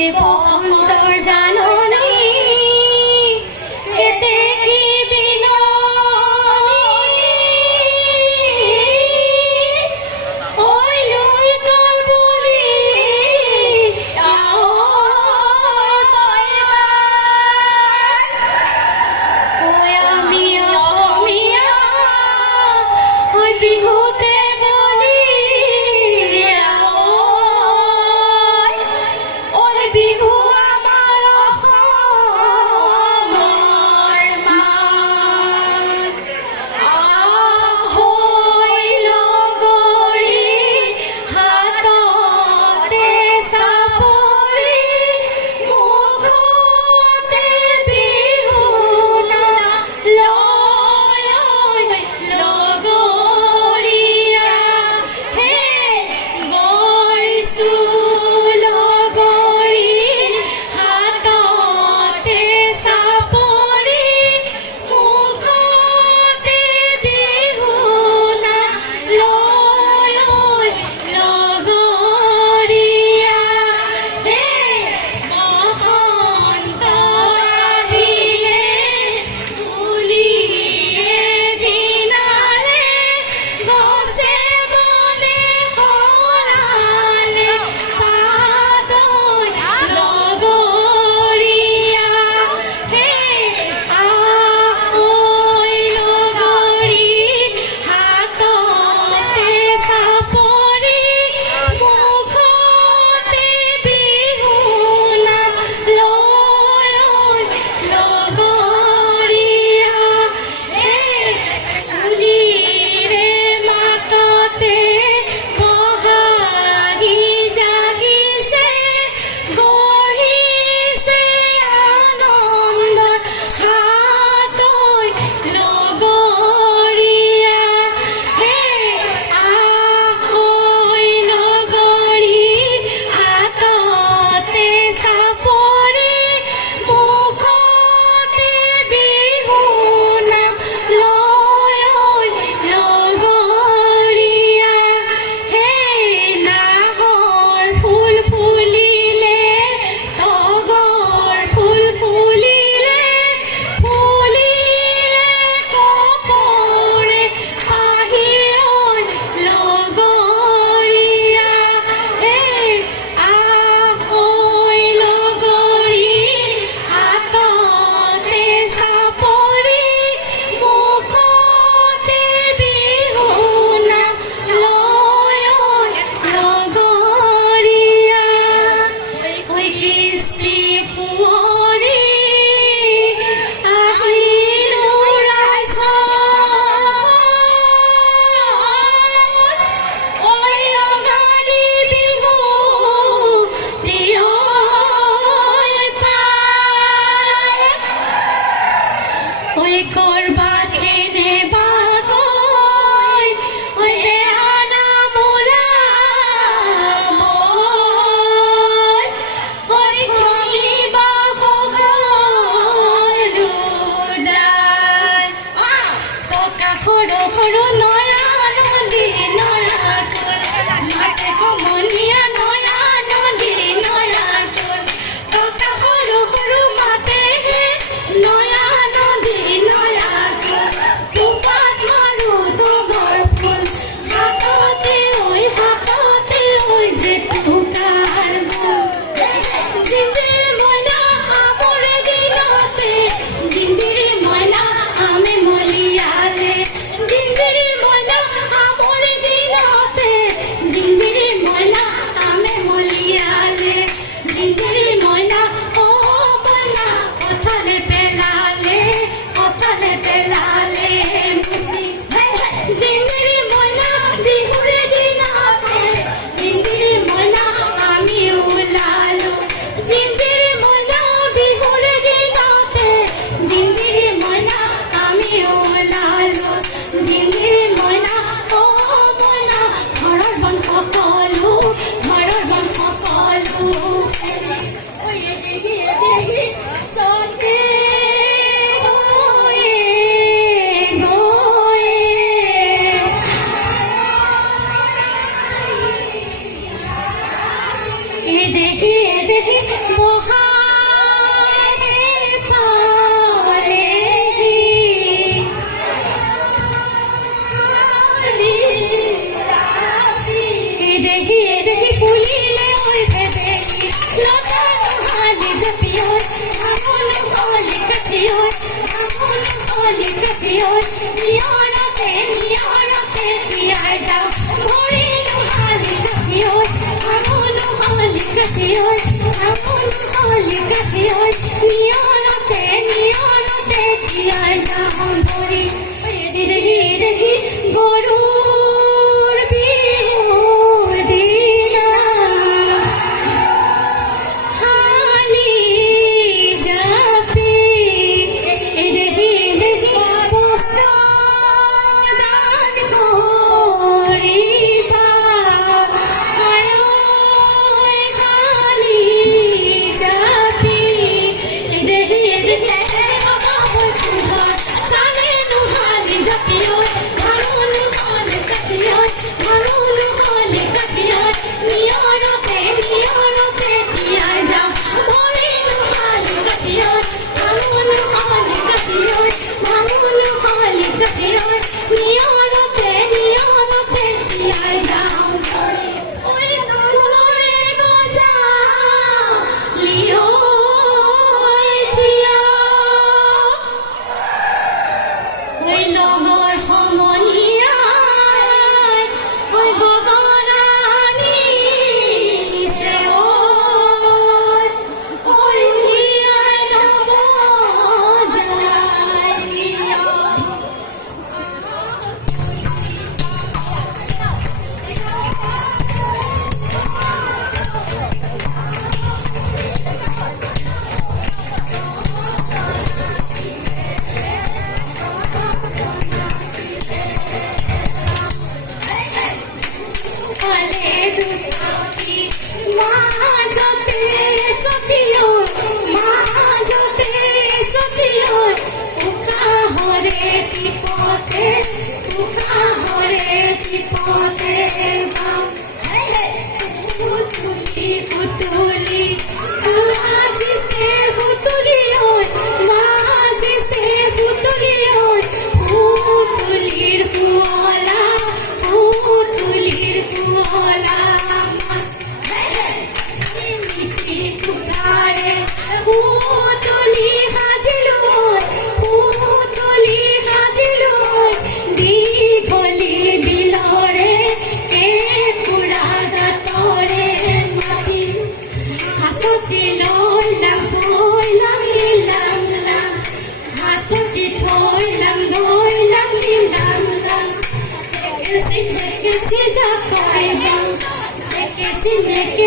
অন্তর জাননী কেতে কি বিননী ওই লই তোর বলি ওই আমি অমিয়া ওই বিহুতে বলি বিহু আমার হইল গৰি হাততে চাপৰি মুখতে বিহু লগৰীয়া হে গৈছো নয়া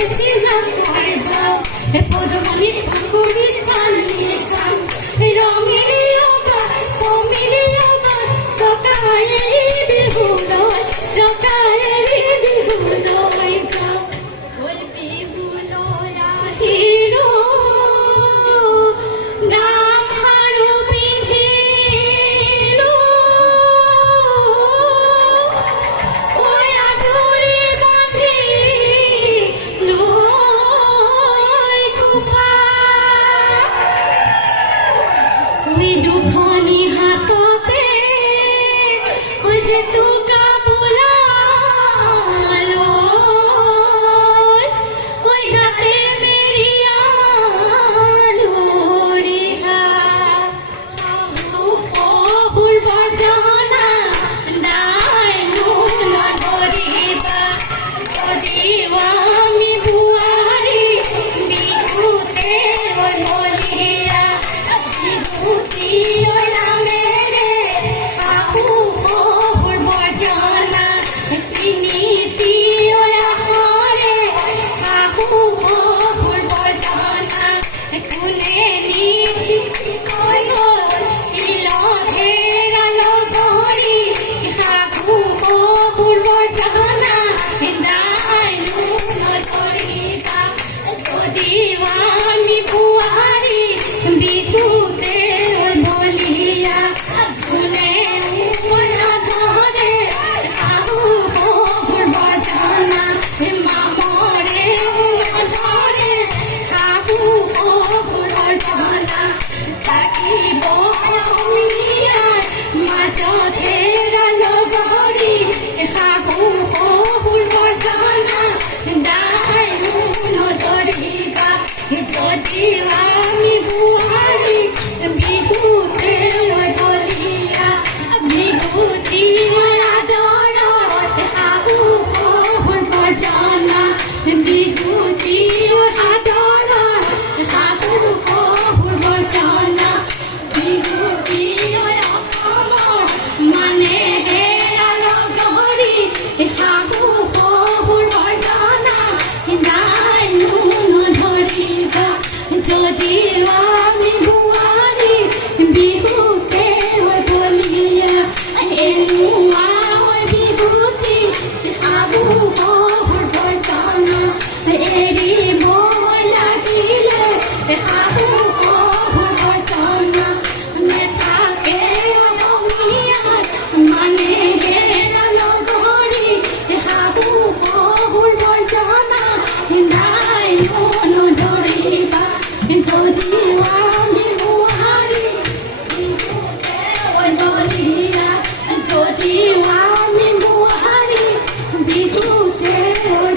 বেছি জকাই বাও পদুমণি পুখুৰী পানী খাম ৰঙেলি অগা কমিলি অগা জকাই বিহুলৈ যাওঁ বিহুলৈ আহিলো গামখাৰু পিন্ধিলো আজৰি বান্ধিলো খোপা দুখনি হাততে জেতুকা বোলালো গাতে মেৰিয়ালো ৰিহা শহুৰ বৰজনা দাইনো নধৰিবা যদিও আমি বোৱাৰী বিহুতে বলিয়া বিভূতি নামেৰে শাহু শহুৰ বৰজনা তিনিটি আখৰে শাহু শহুৰ বৰজনা কোনে নিশি কৈ গ'ল তিলধেৰা লগৰী শাহু শহুৰ বৰজনা দাইনো নধৰিবা যদিও আমি বোৱাৰী বিহুতে বলিয়া কোনে নধৰে শাহু শহুৰ বৰজনা মামৰে নধৰে শাহু শহুৰ বৰজনা থাকিব অসমীয়াৰ মাজত হেৰা লগৰী শাহু শহুৰ বৰজনা দাইনো নধৰিবা যদিও আমি বোৱাৰী বিহুতে বলিয়া বিভূতি আদৰত শাহু শহুৰ বৰজনা বিভূতি আদৰত শাহু শহুৰ বৰজনা বিভূতি অসমৰ মানে হেৰা লগৰী শাহু শহুৰ বৰজনা দাইনো নধৰিবা যদিও আমি বোৱাৰী বিহুতে বলিয়া এনুৱা বিভূতি শাহু শহুৰ বৰজনা এৰিব লাগিলে শাহু শহুৰ বৰজনা নেথাকে অসমীয়াত মানে হেৰা লগৰী শাহু শহুৰ বৰজনা দাইনো নধৰিবা যদিও আমি বোৱাৰী বিহুতে বলিয়া যদিও আমি বোৱাৰী বিহুতে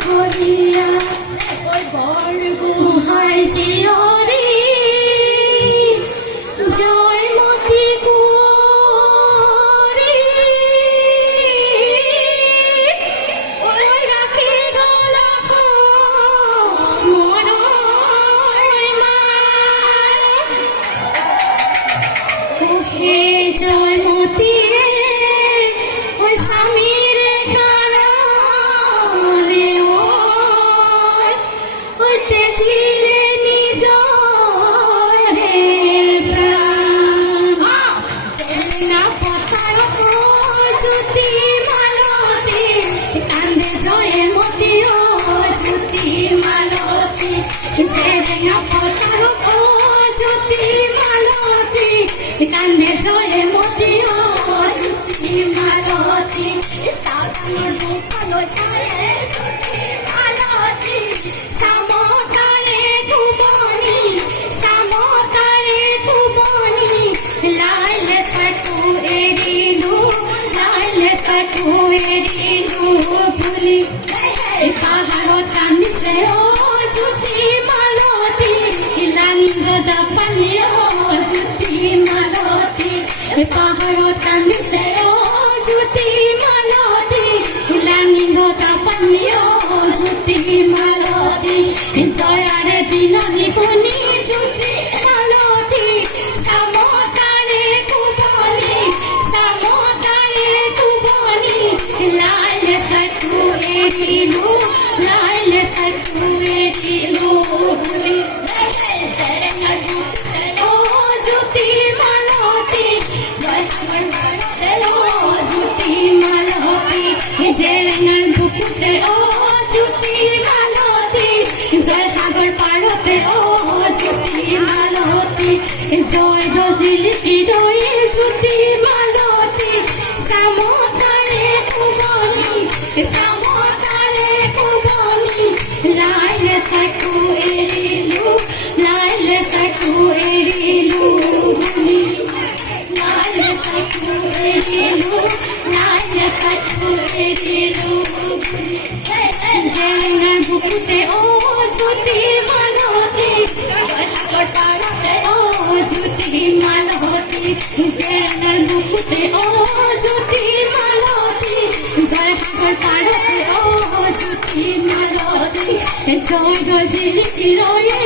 বলিয়া বৰগোহাঁই জীয়ৰী জয়মতী কুঁৱৰী ৰাখি গ'ল মনৰ সেই জয়মতীয়ে স্বামীৰে কাৰণে তেজিলে নিজৰে প্ৰাণ জেৰেঙা পথাৰত জ্যোতি মালতী কান্দে জয়মতী জ্যোতি মালতী জেৰেঙা পথাৰত জ্যোতি মালতী কান্দে জয়মতী জ্যোতি মালতী চাউলৰ দুখলৈ চায়ে জ্যোতি মালতী চামতাৰে কোবনি লাইলে চাকু এৰিলো বুলি পাহাৰত কান্দিছে জ্যোতি মালতী লাঙি গদা পানী জ্যোতি মালতী পাহাৰত কান্দিছে জ্যোতি মালতী লাঙি গদা মালতী জয় গজিলিকি রয়ে জ্যোতি মালতী সামতারে কুবনি সামতারে কুবনি লাইলে সাকু এরিলু লাইলে সাকু এরিলু গুনি লাইলে সাকু এরিলু লাইলে সাকু এরিলু গুনি জেঙ্গার বুকুতে ও জ্যোতি মালতী জয় ঠাকুর পাড়াতে ও জ্যোতি মালতী জেঙ্গার বুকুতে ও জ্যোতি মালতী জয় ঠাকুর পাড়াতে ও জ্যোতি মালতী জয় গজিলিকি রয়ে